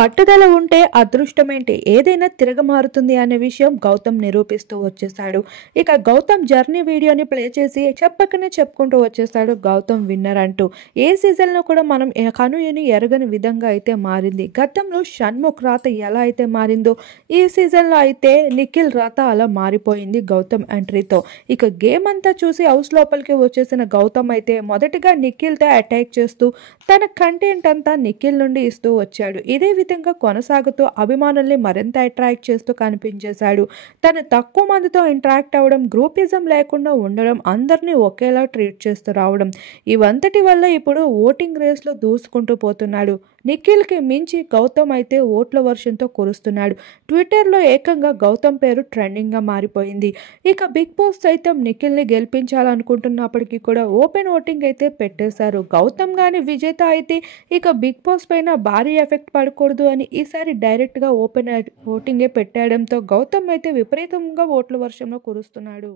పట్టుదల ఉంటే అదృష్టమేంటి ఏదైనా తిరగమారుతుంది అనే విషయం గౌతమ్ నిరూపిస్తూ వచ్చేసాడు. ఇక గౌతమ్ జర్నీ వీడియోని ప్లే చేసి చెప్పకనే చెప్పుకుంటూ వచ్చేసాడు గౌతమ్ విన్నర్ అంటూ. ఏ సీజన్లో కూడా మనం కనుయని ఎరగని విధంగా అయితే మారింది. గతంలో షణ్ముఖ్ రాత ఎలా అయితే మారిందో ఈ సీజన్లో అయితే నిఖిల్ రాత అలా మారిపోయింది గౌతమ్ ఎంట్రీతో. ఇక గేమ్ అంతా చూసి హౌస్ లోపలికి వచ్చేసిన గౌతమ్ అయితే మొదటిగా నిఖిల్తో అటాక్ చేస్తూ తన కంటెంట్ అంతా నిఖిల్ నుండి ఇస్తూ వచ్చాడు. ఇదే విధంగా కొనసాగుతూ అభిమానుల్ని మరింత అట్రాక్ట్ చేస్తూ కనిపించేశాడు. తను తక్కువ మందితో ఇంటరాక్ట్ అవ్వడం, గ్రూపిజం లేకుండా ఉండడం, అందరినీ ఒకేలా ట్రీట్ చేస్తూ రావడం, ఇవంతటి వల్ల ఇప్పుడు ఓటింగ్ రేస్లో దూసుకుంటూ పోతున్నాడు. నిఖిల్కి మించి గౌతమ్ అయితే ఓట్ల వర్షంతో కురుస్తున్నాడు. ట్విట్టర్లో ఏకంగా గౌతమ్ పేరు ట్రెండింగ్గా మారిపోయింది. ఇక బిగ్ బాస్ సైతం నిఖిల్ని గెలిపించాలనుకుంటున్నప్పటికీ కూడా ఓపెన్ ఓటింగ్ అయితే పెట్టేశారు. గౌతమ్ గాని విజేత అయితే ఇక బిగ్ బాస్ పైన భారీ ఎఫెక్ట్ పడకూడదు అని ఈసారి డైరెక్ట్గా ఓపెన్ ఓటింగే పెట్టడంతో గౌతమ్ అయితే విపరీతంగా ఓట్ల వర్షంలో కురుస్తున్నాడు.